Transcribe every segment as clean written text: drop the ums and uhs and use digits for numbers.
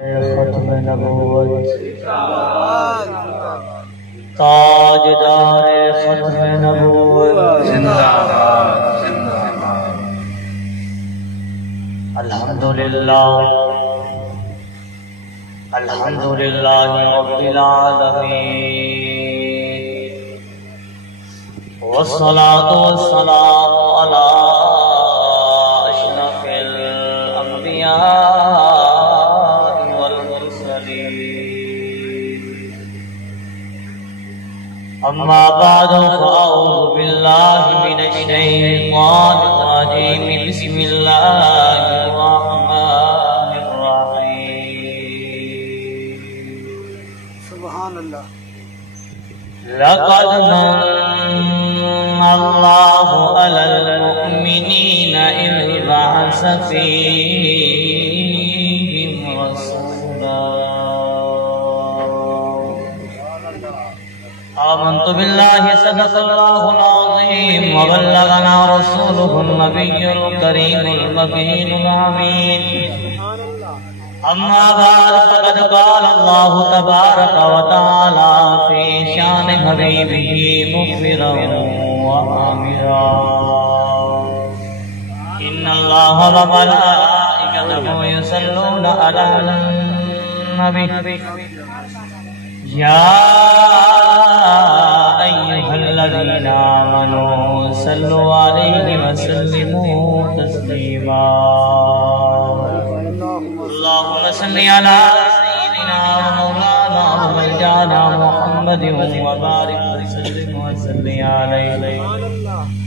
ختم نبوت تاجدار ختم نبوت زندہ باد زندہ باد۔ الحمدللہ الحمدللہ رب العالمین، والصلاة والسلام علی اشرف الانبیاء اما بعد فاعوذ باللہ من الشیطان الرجیم، بسم اللہ الرحمن الرحیم۔ سبحان اللہ۔ لقد من اللہ علی المؤمنین اذ بعث فیہم رسولا آمنت باللہ صدق اللہ العظیم وبلغنا رسوله النبی الکریم المبین الامین۔ اما بعد فقد قال اللہ تبارک وتعالی فی شان حبیبہ مخبرا وآمرا، ان اللہ وملائکتہ یصلون علی النبی یا ایھا الذین آمنوا صلوا علیہ وسلموا تسلیما۔ اللہم صل علی سیدنا مولانا ومولانا محمد وبارک وسلم وصلی علیہ۔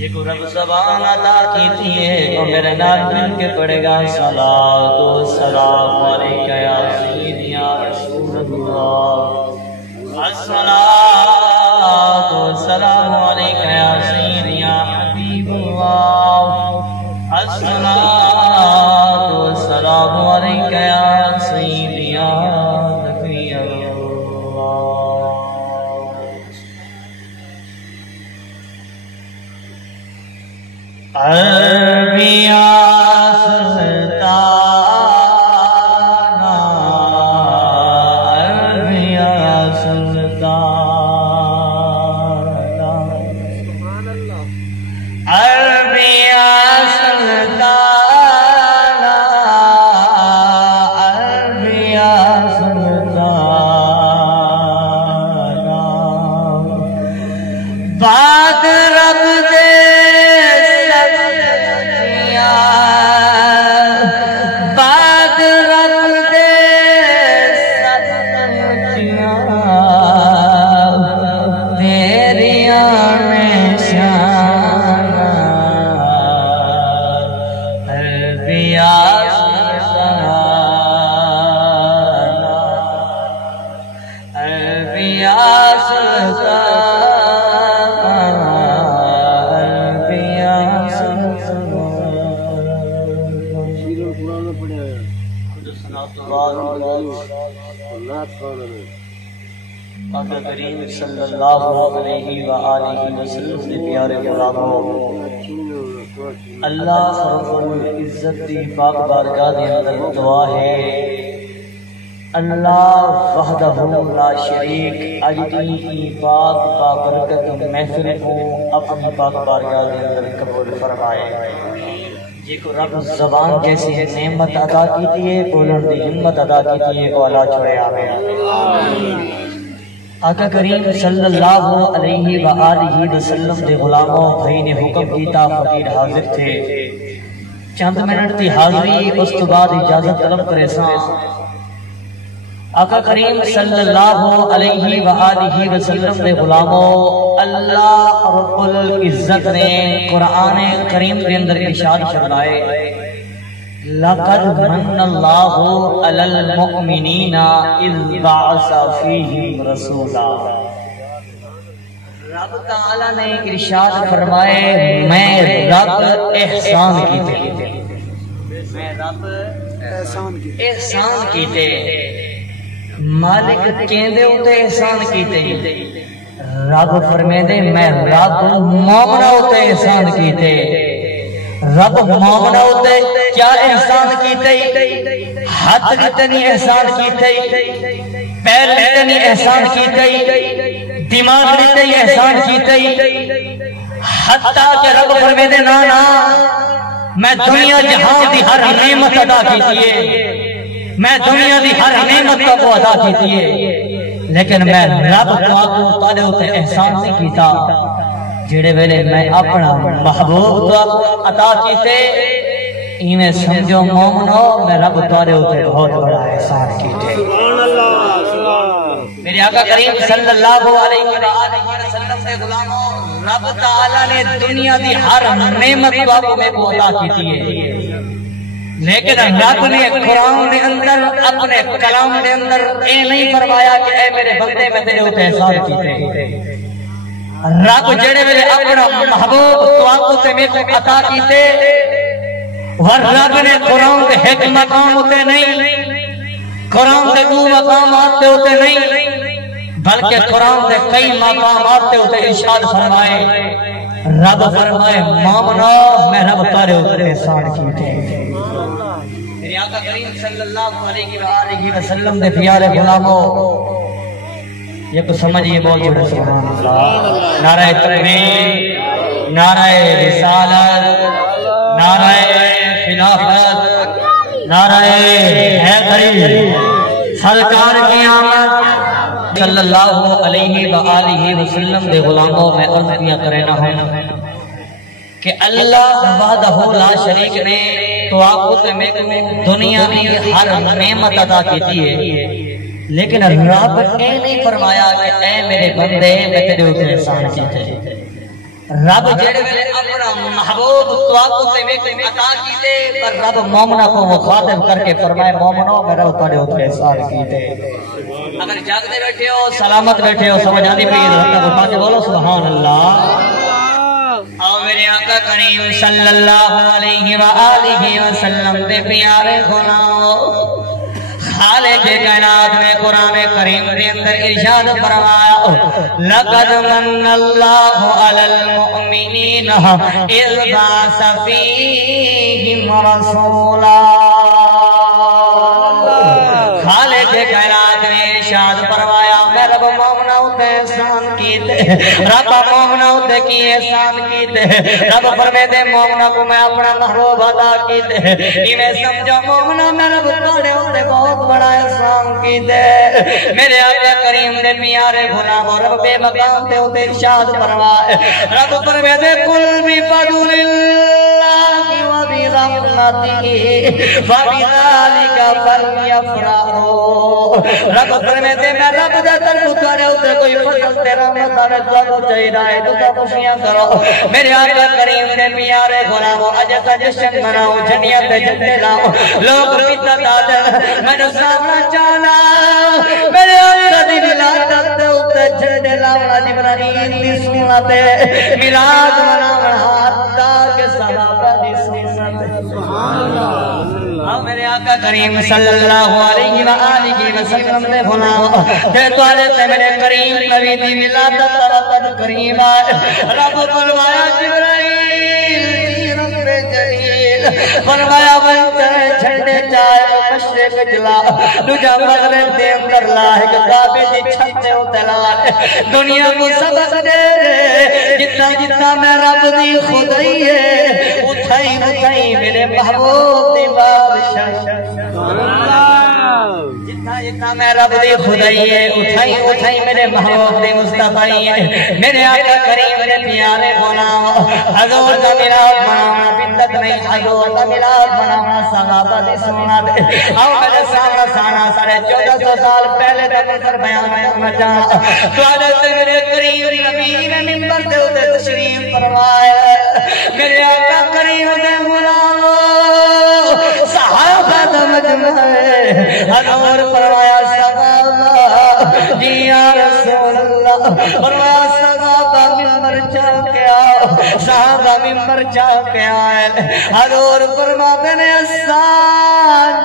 یہ کو رب زبان عطا کیتی ہے وہ میرے نال مل کے پڑھے گا، صلاۃ و سلام علیکہ یا سیدی یا رسول اللہ، الصلاۃ والسلام علیکہ یا سیدی یا حبیب اللہ، الصلاۃ والسلام علیکہ یا سیدی یا نبی اللہ۔ عربیہ آقا کریم صلی اللہ علیہ وآلہ وسلم سے پیارے غلاموں، اللہ رب العزت دی پاک بارگاہ دے اندر دعا ہے، اللہ وحدہ لا شریک اج دی پاک بابرکت محفل کو اپنی پاک بارگاہ دے اندر قبول فرمائے۔ جی کو رب زبان جیسی نعمت عطا کیتی ہے، بولن دی ہمت عطا کیتی ہے، وہ اللہ چھوڑے آمین۔ آقا کریم صلی اللہ علیہ وآلہ وسلم دے غلاموں بھائی نے حکم کیتا، فقیر حاضر تھے، چند منٹ دی حاضری اس تو بعد اجازت طلب کرے ساں۔ آقا کریم صلی اللہ علیہ وآلہ وسلم دے غلاموں، اللہ رب العزت نے قرآن کریم کے اندر ارشاد فرمائے، لَقَدْ مَنَّ اللَّهُ عَلَى الْمُؤْمِنِينَ إِذْ بَعَثَ فِيهِمْ رَسُولًا۔ رب تعالیٰ نے ارشاد فرمائے، میں رب احسان کیتے، میں رب احسان کیتے، مالک کہندے ہوتے احسان کیتے، رب فرمیدے میں رب مومنہ ہوتے احسان کیتے، رب مومنہ ہوتے کیا احسان کیتے، ہاتھ کتنی احسان کیتے، پیر کتنی احسان کیتے، دماغ کتنی احسان کیتے، حتیٰ کہ رب فرمے دے نانا میں دنیا جہاں دی ہر نعمت ادا کیتی ہے، میں دنیا دی ہر نعمت کو ادا کیتی ہے، لیکن میں رب کو تارے ہوتے احسان سے کیتا جڑے ویلے میں اپنا محبوب کو عطا کیتے، ایمیں سمجھو مومنو میں رب تارے ہوتے بہت بڑا احسان کیتے۔ میرے آقا کریم صلی اللہ علیہ وسلم سے غلاموں، رب تعالیٰ نے دنیا دی ہر نعمت کو میں کو عطا کیتی ہے، لیکن رب نے قرآن دے اندر اپنے کلام دے اندر اے نہیں فرمایا کہ اے میرے بندے میں تیرے ہوتے احسان کیتے۔ رب جڑے میرے اپنا محبوب تو تے میں کو عطا کیتے، اور رب نے قرآن دے ایک مقام ہوتے نہیں، قرآن دے دو مقامات ہوتے نہیں، بلکہ قرآن دے کئی مقامات ہوتے ارشاد فرمائے، رب فرمائے مومنو میں رب تارے ہوتے احسان کیتے۔ میرے آقا کریم صلی اللہ علیہ وآلہ وسلم دے پیارے غلاموں، یہ کو سمجھئے بول چھوڑے سبحان اللہ، نعرہ تکبیر، نعرہ رسالت، نعرہ خلافت، نعرہ حیدری، سرکار کی آمد صلی اللہ علیہ وآلہ وسلم دے غلاموں میں عرضیاں کرنا ہے کہ اللہ وحدہ لا شریک نے تو آپ میں دنیا میں ہر نعمت عطا کیتی ہے، لیکن رب نے نہیں فرمایا کہ اے میرے بندے میں تیرے اوپر احسان کیتے۔ رب جڑے ویلے اپنا محبوب تو آپ میں عطا کیتے، پر رب مومنہ کو مخاطب کر کے فرمائے مومنو میں رب تیرے اوپر احسان کیتے۔ اگر جاگتے بیٹھے ہو، سلامت بیٹھے ہو، سمجھ آتی پئی رب اٹھا کے بولو سبحان اللہ۔ اور میرے آقا کریم صلی اللہ علیہ وآلہ وسلم دے پیارے غلاموں، خالق کائنات نے قرآن کریم کے اندر ارشاد فرمایا لقد من اللہ علی المؤمنین اذ بعث فیہم رسولا۔ خالق کائنات نے ارشاد فرمایا میں رب مومنہ تے احسان کیتے، رب مومنہ تے کی احسان کیتے، رب فرمے دے مومنہ کو میں اپنا محبوب عطا کیتے، انہیں سمجھو مومنہ میں رب تارے ہوتے بہت بڑا احسان کیتے۔ میرے آقا کریم نے پیارے غلام اور رب بے مقام تے ہوتے ارشاد فرمائے، رب فرمے دے کل بھی فضل اللہ و برحمتہ فبذالک فلیفرحوا۔ رب فرمے دے میں رب دے طرف تارے ہوتے کوئی فضل تیرا مطارے تو چاہی رائے تو خوشیاں کرو۔ میرے آقا کریم نے پیارے غلاموں اجتا جشن مناؤ، جھنیاں تے جھنڈے لاؤ، لوگ پیتا دادر میں نے سامنا چالا، میرے آقا دی ولادت تے اوتے جھنڈے لاؤنا جبرائیل دی سنت میلاد مناونا حتی کہ صحابہ دی سنت۔ سبحان اللہ۔ میرے آقا کریم صلی اللہ علیہ وآلہ وسلم نے غلام تے توالے تے میرے کریم نبی دی ولادت وقت قریب آئے، رب فرمایا جبرائیل جی رب جلیل فرمایا بنتے جھنڈے چاہے مشرق جلا دجا مغرب دے اندر لاحق کعبے دی چھتے اتلال دنیا کو سبق دے جتنا جتنا میں رب دی خدائی ہے اتھائی اتھائی میرے محبوب دی بادشاہ، جتنا جتنا میں رب دی خدائی ہے اتھائی اتھائی میرے محبوب دی مصطفی ہے۔ میرے آقا کریم نے پیارے غلام حضور کا میلاد منانا بدعت نہیں، حضور کا میلاد منانا صحابہ دی سنت۔ آؤ میرے سامنے سانا سارے 1400 سال پہلے کا منظر بیان کرنا چاہا، تو حضرت میرے کریم نبی نے منبر دے اتے تشریف فرمایا۔ میرے آقا کریم نے غلام صحابہ دا مجمع ہے، حضور فرمایا صحابہ جی یا رسول اللہ اللہ فرمایا صحابہ ممبر چا کے آؤ صحابہ ممبر چا کے آئے حضور فرماتے نے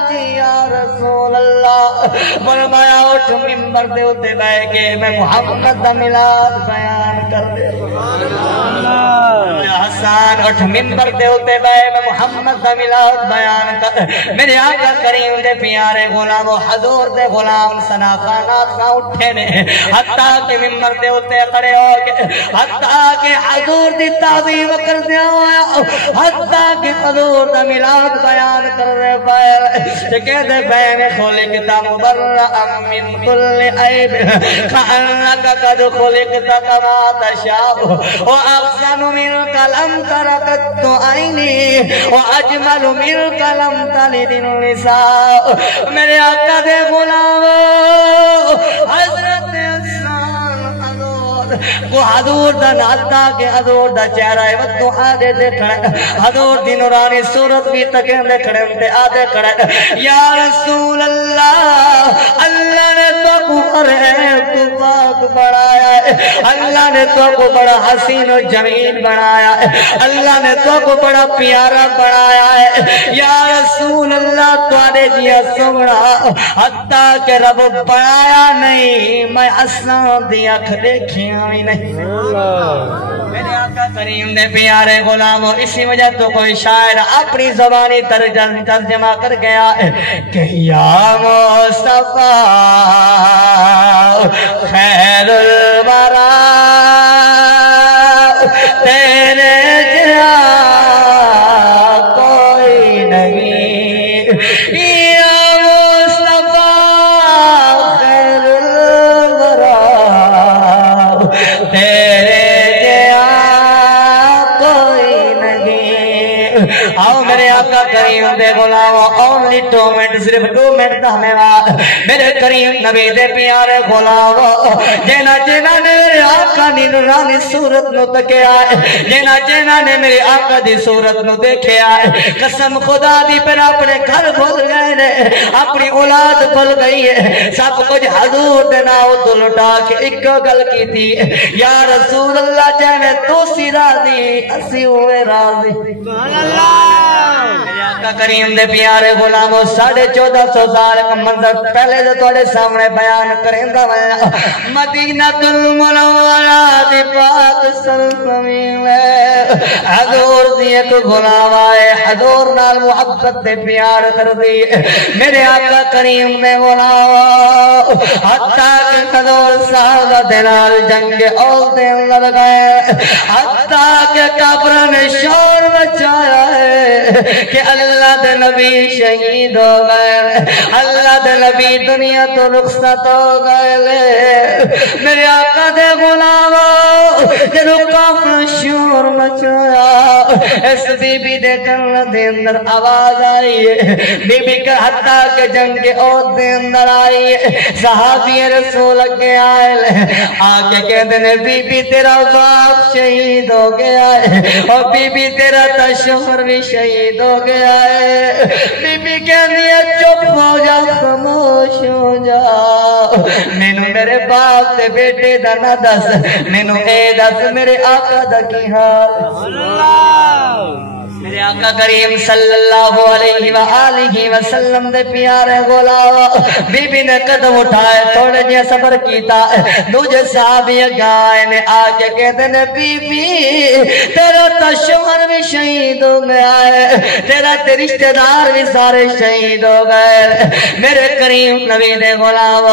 جی یا رسول اللہ فرمایا اٹھ ممبر دے اتے بیٹھ کے میں محمد دا میلاد بیان کر دے حسان اٹھ ممبر دے اتے بیٹھ میں محمد دا میلاد بیان کر میرے آقا کریم دے پیارے غلام و حضور دے غلام سنا خانات نہ اٹھے نے حتیٰ کہ ممبر دے اتے کھڑے ہو گئے حتیٰ کہ حضور دی تعظیم کر دیا ہوا حتیٰ کہ حضور دا میلاد بیان کر دے پائے کہتے بین خلقت مبرأ من کل عیب کأنک قد خلقت کما تشاء وأحسن منک لم تر قط عینی وأجمل منک لم تلد النساء میرے آقا دے غلام حضرت کو حضور دا ناتا کے حضور دا چہرہ ہے وہ آدھے دیکھنے حضور دی نورانی صورت بھی تکیں دیکھنے انتے آدھے کھڑے یا رسول اللہ اللہ نے تو کو تو پاک بڑھایا ہے اللہ نے تو کو بڑا حسین و جمیل بڑھایا ہے اللہ نے تو کو بڑا پیارا بڑھایا ہے یا رسول اللہ تو آدھے جیا سمڑا حتیٰ کہ رب بڑھایا نہیں میں اسلام دی اکھ دیکھیاں نہیں میرے آقا کریم نے پیارے غلاموں اسی وجہ تو کوئی شاعر اپنی زبانی ترجمہ کر گیا ہے کہ یا مصطفیٰ خیر الورا تیرے جہاں کوئی نہیں یا مصطفیٰ خیر الورا تیرے جہاں کوئی نہیں آؤ میرے آقا کریم دے غلاموں only 2 منٹ صرف 2 منٹ دا ہمیں میرے کریم نبی دے پیارے غلاموں جینا جینا نے میرے آقا دی نورانی صورت نو تکے آئے جینا جینا نے میرے آقا دی صورت نو دیکھے آئے قسم خدا دی پر اپنے گھر بھول گئے نے اپنی اولاد بھول گئی ہے سب کچھ حضور دے ناؤ تو لٹا کے ایک گل کی تھی یا رسول اللہ جائے تو سی راضی اسی ہوئے راضی میرے آقا کریم دے پیارے غلاموں 1450 سال کا منظر پہلے جو توڑے سامنے بیان کریں گا مدینہ المنورہ دی پاک سرزمین ہے حضور دی ایک غلام آئے حضور نال محبت دے پیار کر دی میرے آقا کریم نے غلام حتیٰ کہ حضور صحابہ دے نال جنگ اول دے اندر گئے حتیٰ کہ کافروں نے شور مچایا ہے کہ اللہ دے نبی شہید ہو گئے اللہ دے نبی دنیا تو رخصت ہو گئے میرے آقا دے غلاموں جنو کافر شور مچایا اس بی بی دے کن دے اندر آواز آئی ہے بی بی کے حتیٰ کے جنگ کے عہد دے اندر آئی ہے صحابی رسول کے آئے آگے کہتے ہیں بی بی تیرا باپ شہید ہو گیا ہے اور بی بی تیرا تشہر بھی شہید ہو گیا ہے بی بی کہتی ہے چپ ہو جا خاموش ہو جا مینو میرے باپ تے بیٹے دا نہ دس مینو اے دس میرے آقا دا کی حال میرے آقا کریم صلی اللہ علیہ وآلہ وسلم دے پیارے غلام بی بی نے قدم اٹھائے تھوڑے جے صبر کیتا دوجے صحابی گائے نے آگے کہتے نے بی بی تیرا تشہر بھی شہید ہو گیا ہے تیرا تے رشتہ دار بھی سارے شہید ہو گئے میرے کریم نبی دے غلام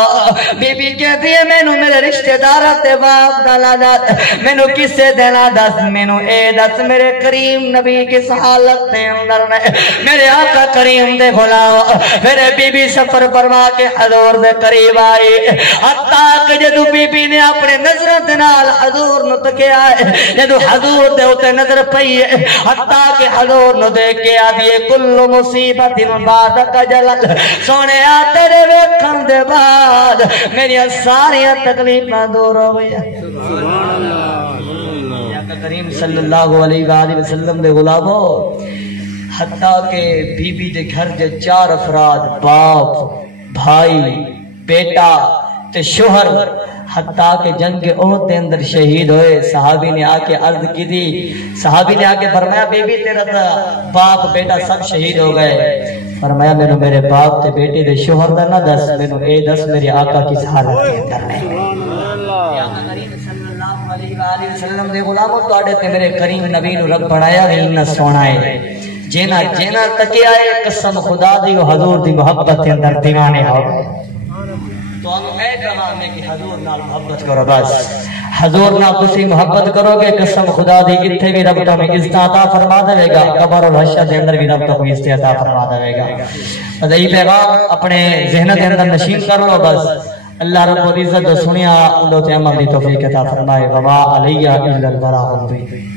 بی بی کہتی ہے مینو میرے رشتہ دار تے باپ دالا دس مینو کسے دینا دس مینو اے دس میرے کریم نبی کی حالت دے اندر نے میرے آقا کریم دے غلام میرے بی بی سفر فرما کے حضور دے قریب آئی حتیٰ کہ جدو بی بی نے اپنے نظر دنال حضور نو تکے آئے جدو حضور دے ہوتے نظر پئی ہے حتیٰ کہ حضور نو دیکھ کے آدھیے کل مصیبت بعدک جلل سونے آتے رے ویکھن دے بعد میری ساری تکلیفاں دور ہو گئی سبحان اللہ کریم صلی اللہ علیہ وآلہ وسلم دے غلاموں حتیٰ کہ بی بی دے گھر جے 4 افراد باپ بھائی بیٹا تے شوہر حتیٰ کہ جنگ احد کے اندر شہید ہوئے. صحابی نے آ کے عرض کی تھی, صحابی نے آ کے فرمایا بی بی تیرا باپ بیٹا سب شہید ہو گئے. فرمایا مینوں میرے باپ تے بیٹے دے شوہر دا نہ دس, مینوں اے دس میرے آقا کس حالت کے اندر نے. علیہ وسلم دے غلاموں تواڈے تے میرے کریم نبی نو رب بنایا نہیں نہ سونا ہے. جینا جینا تکیا ہے قسم خدا دی حضور دی محبت کے اندر دیوانے ہو گئے. تو ہم اے کہا میں کہ حضور نال محبت کرو, بس حضور نال تسی محبت کرو گے قسم خدا دی اتھے بھی رب تمہیں عزت عطا فرما دے گا, قبر و حشر دے اندر بھی رب تمہیں عزت عطا فرما دے گا. ادائی پیغام اپنے ذہن دے اندر نشین کر لو, بس اللہ رب العزت سنیا اندو تے عمل دی توفیق عطا فرمائے. وما علیہ الا البلاغ المبین.